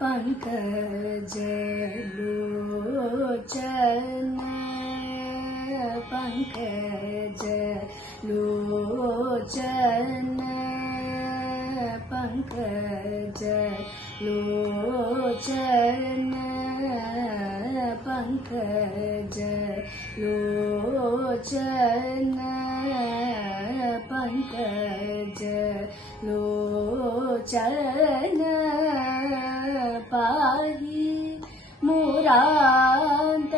पंकज लोचन पंकज लोचन पंकज लोचन पंकज लोचन पंकज लोचन पाहि मुरान्तक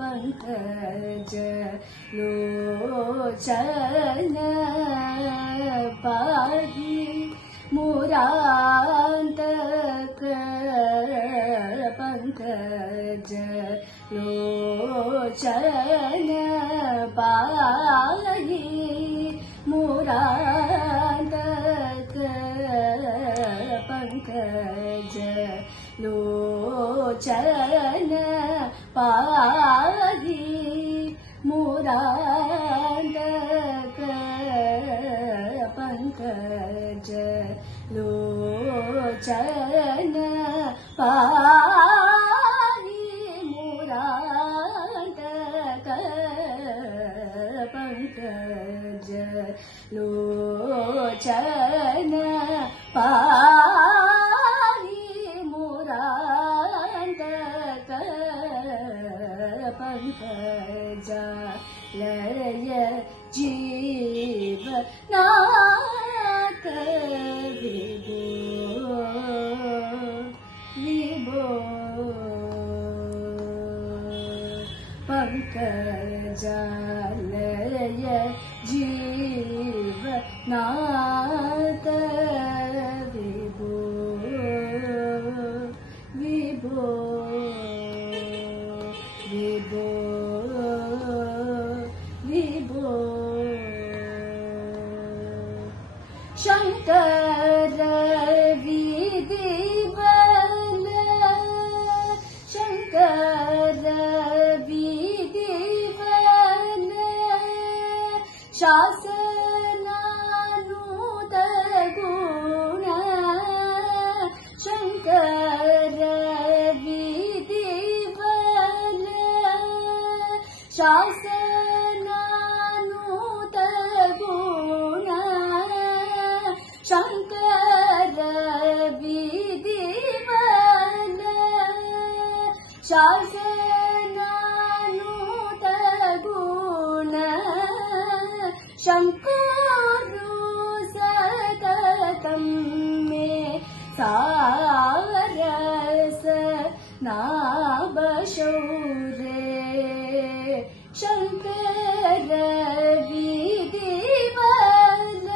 पंकज लोचन पाहि मुरान्तक पंकज लोचन पाहि मुरान्तक पंकज लोचन पाहि मुरान्तक पंकज लोचन पाहि मुरान्तक पंकज लोचन पाहि मुरान्तक पंकज लय जीवनाथ विभो विभो पंकज लय जीवनाथ विभो विभो विभो विभो शंकर विधिबल शंकर विधिबल शासनानुत गुण शंकर विधिबल शासनानुत गुण शंकर विधिबल शासनानुत गुण शंकरु सततं मे सारस नाभशौरे शंकर विधिबल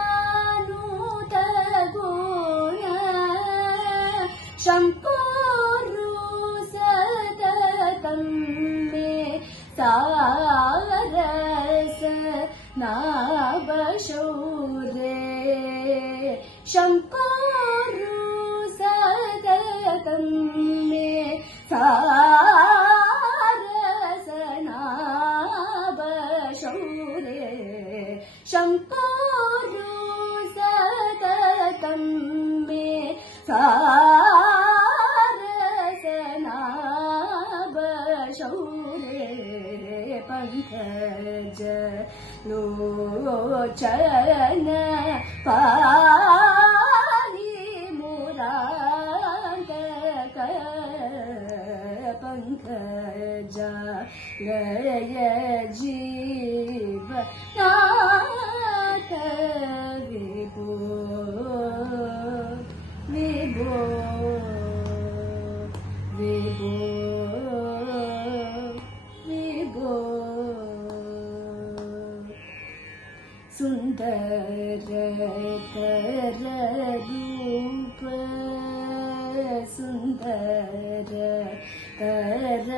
शासनानुत गुण शंकरु सततं मे सारस नाभशौरे शंकरु सततं मे सारस नाभशौरे शंकरु सततं मे सारस नाभशौरे पंकज लोचन पाहि मुरान्तक पंकज लय जीवनाथ विभो विभो विभो विभो सुंदर कर रूप सुंदर कर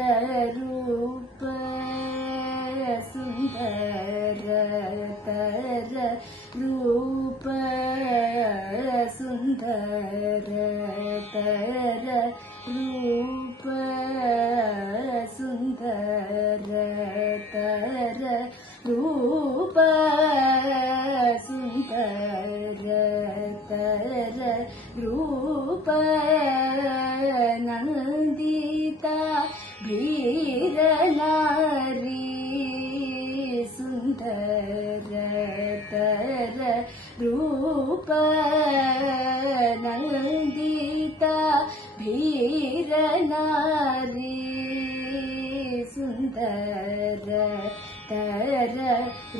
रूप सुंदर कर रूप सुंदर कर रूप सुंदर कर रूप सुंदर नन्दिता भीरनारी सुन्दरतर रूप नन्दिता भीरनारी सुन्दरतर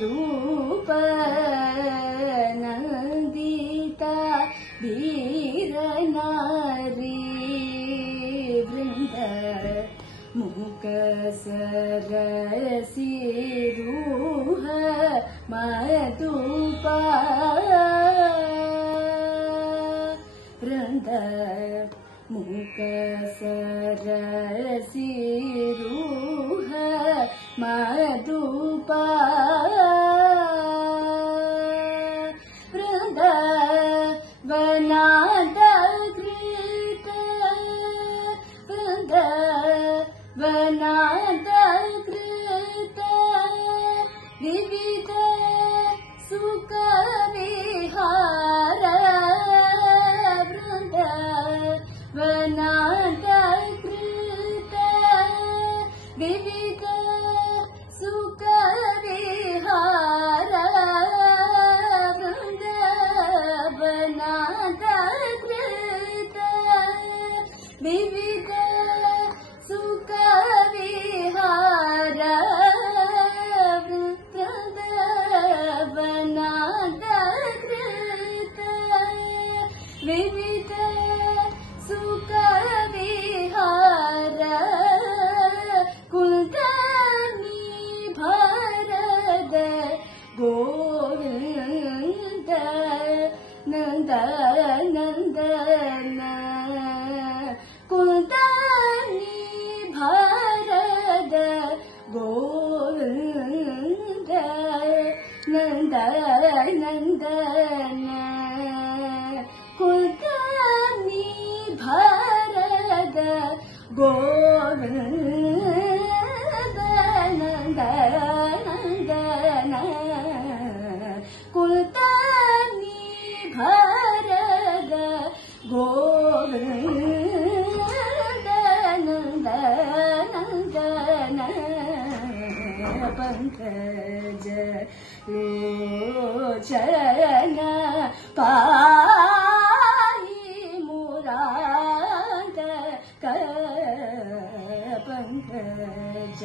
रूप नन्दिता भीरनारी वृन्द मुकसरसिरुह मधुपा वृन्द मुकसरसिरुह मधुपा वृन्द वनादकृत वृन्द वनादकृत विविध सुखविहार वृन्द वनादकृत विविध सुखविहार वृन्द वनादकृत विविध सुखविहार वृन्द वनादकृत विविध सुखविहार कुलदानी भरद गोविन्द नन्द नन्दन कुलदानी भरद गोविन्द नन्द नन्दन कुलदानी भरद गोविन्द नन्द नन्दन कुलदानी भरद गोविन्द नन्द नन्दन पंकज लोचन पाहि मुराद पंकज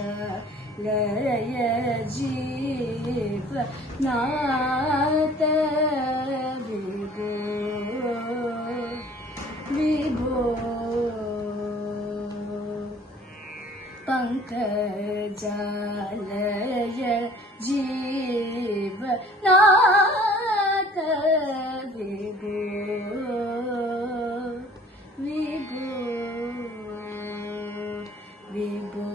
लय जीव नाथ विभो विभो पंकजालय जीव नाथ विभो विभो विभो